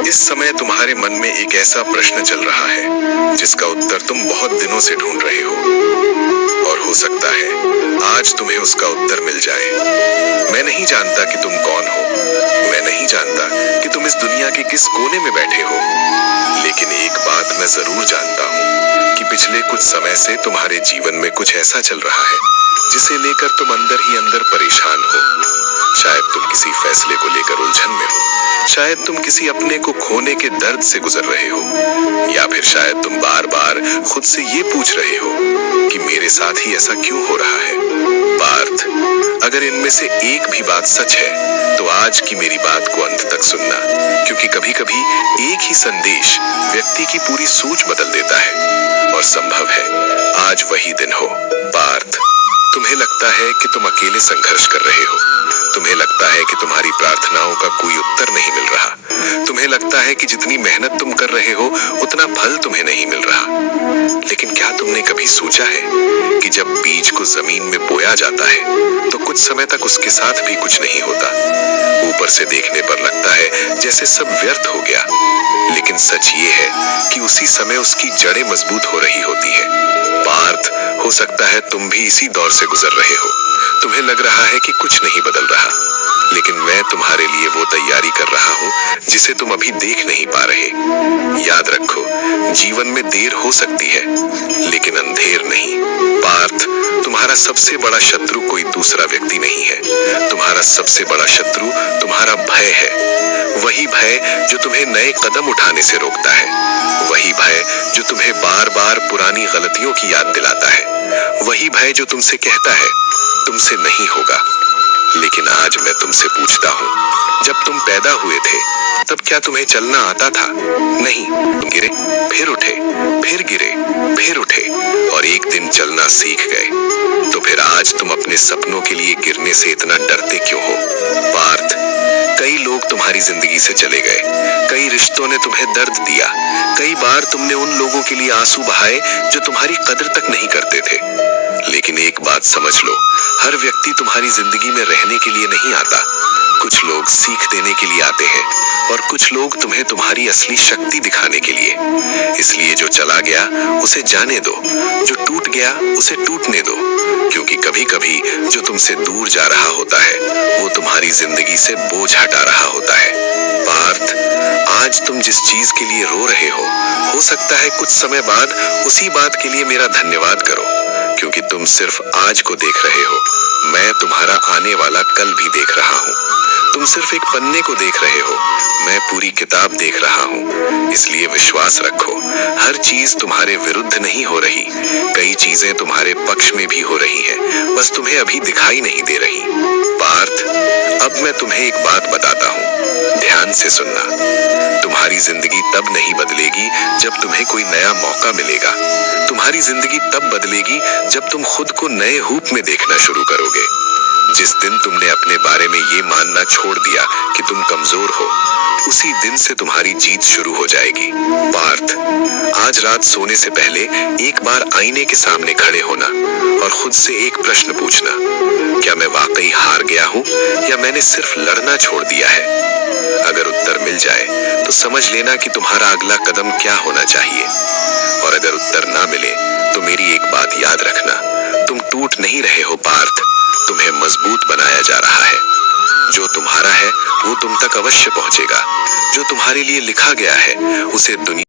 इस समय तुम्हारे मन में एक ऐसा प्रश्न चल रहा है जिसका उत्तर तुम बहुत दिनों से ढूंढ रहे हो, और हो सकता है आज तुम्हें उसका उत्तर मिल जाए। मैं नहीं जानता कि तुम कौन हो, मैं नहीं जानता कि तुम इस दुनिया के किस कोने में बैठे हो, लेकिन एक बात मैं जरूर जानता हूँ कि पिछले कुछ समय से तुम्हारे जीवन में कुछ ऐसा चल रहा है जिसे लेकर तुम अंदर ही अंदर परेशान हो। शायद तुम किसी फैसले को लेकर उलझन में हो, शायद तुम किसी अपने को खोने के दर्द से गुजर रहे हो, या फिर शायद तुम बार बार खुद से ये पूछ रहे हो कि मेरे साथ ही ऐसा क्यों हो रहा है। पार्थ, अगर इनमें से एक भी बात सच है तो आज की मेरी बात को अंत तक सुनना, क्योंकि कभी कभी एक ही संदेश व्यक्ति की पूरी सोच बदल देता है, और संभव है आज वही दिन हो। पार्थ, तुम्हें लगता है कि तुम अकेले संघर्ष कर रहे हो, तुम्हें लगता है कि तुम्हारी प्रार्थनाओं का कोई उत्तर नहीं मिल रहा, तुम्हें लगता है कि जितनी मेहनत तुम कर रहे हो उतना फल तुम्हें नहीं मिल रहा। लेकिन क्या तुमने कभी सोचा है कि जब बीज को जमीन में बोया जाता है तो कुछ समय तक उसके साथ भी कुछ नहीं होता। ऊपर से देखने पर लगता है जैसे सब व्यर्थ हो गया, लेकिन सच ये है कि उसी समय उसकी जड़ें मजबूत हो रही होती है। पार्थ, हो सकता है तुम भी इसी दौर से गुजर रहे हो। तुम्हें लग रहा है कि कुछ नहीं बदल रहा, लेकिन मैं तुम्हारे लिए वो तैयारी कर रहा हूँ जिसे तुम अभी देख नहीं पा रहे। याद रखो, जीवन में देर हो सकती है लेकिन अंधेर नहीं। पार्थ, तुम्हारा सबसे बड़ा शत्रु कोई दूसरा व्यक्ति नहीं है, तुम्हारा सबसे बड़ा शत्रु तुम्हारा भय है। वही भय जो तुम्हें नए कदम उठाने से रोकता है, वही भय जो तुम्हें बार बार पुरानी गलतियों की याद दिलाता है, वही भय जो तुमसे कहता है तुमसे नहीं होगा। लेकिन आज मैं तुमसे पूछता हूँ, जब तुम पैदा हुए थे तब क्या तुम्हें चलना आता था? नहीं, तुम गिरे, फिर उठे, फिर गिरे, फिर उठे, और एक दिन चलना सीख गए। तो फिर आज तुम अपने सपनों के लिए गिरने से इतना डरते क्यों हो? पार्थ, कई लोग तुम्हारी जिंदगी से चले गए, कई रिश्तों ने तुम्हें दर्द दिया, कई बार तुमने उन लोगों के लिए आंसू बहाए जो तुम्हारी कदर तक नहीं करते थे। लेकिन एक बात समझ लो, हर व्यक्ति तुम्हारी जिंदगी में रहने के लिए नहीं आता। कुछ लोग सीख देने के लिए आते हैं, और कुछ लोग तुम्हें तुम्हारी असली शक्ति दिखाने के लिए। इसलिए जो चला गया उसे जाने दो, जो टूट गया उसे टूटने दो, क्योंकि कभी कभी जो तुमसे दूर जा रहा होता है वो तुम्हारी जिंदगी से बोझ हटा रहा होता है। पार्थ, आज तुम जिस चीज के लिए रो रहे हो सकता है कुछ समय बाद उसी बात के लिए मेरा धन्यवाद करो, क्योंकि तुम सिर्फ आज को देख रहे हो, मैं तुम्हारा आने वाला कल भी देख रहा हूँ। तुम सिर्फ एक पन्ने को देख रहे हो, मैं पूरी किताब देख रहा हूँ। इसलिए विश्वास रखो, हर चीज तुम्हारे विरुद्ध नहीं हो रही, कई चीजें तुम्हारे पक्ष में भी हो रही हैं, बस तुम्हें अभी दिखाई नहीं दे रही। पार्थ, अब मैं तुम्हें एक बात बताता हूँ, ध्यान से सुनना। तुम्हारी जिंदगी तब नहीं बदलेगी जब तुम्हें कोई नया मौका मिलेगा, तुम्हारी जिंदगी तब बदलेगी जब तुम खुद को नए रूप में देखना शुरू करोगे। जिस दिन तुमने अपने बारे में ये मानना छोड़ दिया कि तुम कमजोर हो, उसी दिन से तुम्हारी जीत शुरू हो जाएगी। पार्थ, आज रात सोने से पहले एक बार आईने के सामने खड़े होना और खुद से एक प्रश्न पूछना, क्या मैं वाकई हार गया हूँ या मैंने सिर्फ लड़ना छोड़ दिया है? अगर उत्तर मिल जाए तो समझ लेना कि तुम्हारा अगला कदम क्या होना चाहिए, और अगर उत्तर ना मिले तो मेरी एक बात याद रखना, तुम टूट नहीं रहे हो पार्थ, तुम्हें मजबूत बनाया जा रहा है। जो तुम्हारा है वो तुम तक अवश्य पहुंचेगा, जो तुम्हारे लिए लिखा गया है उसे दुनिया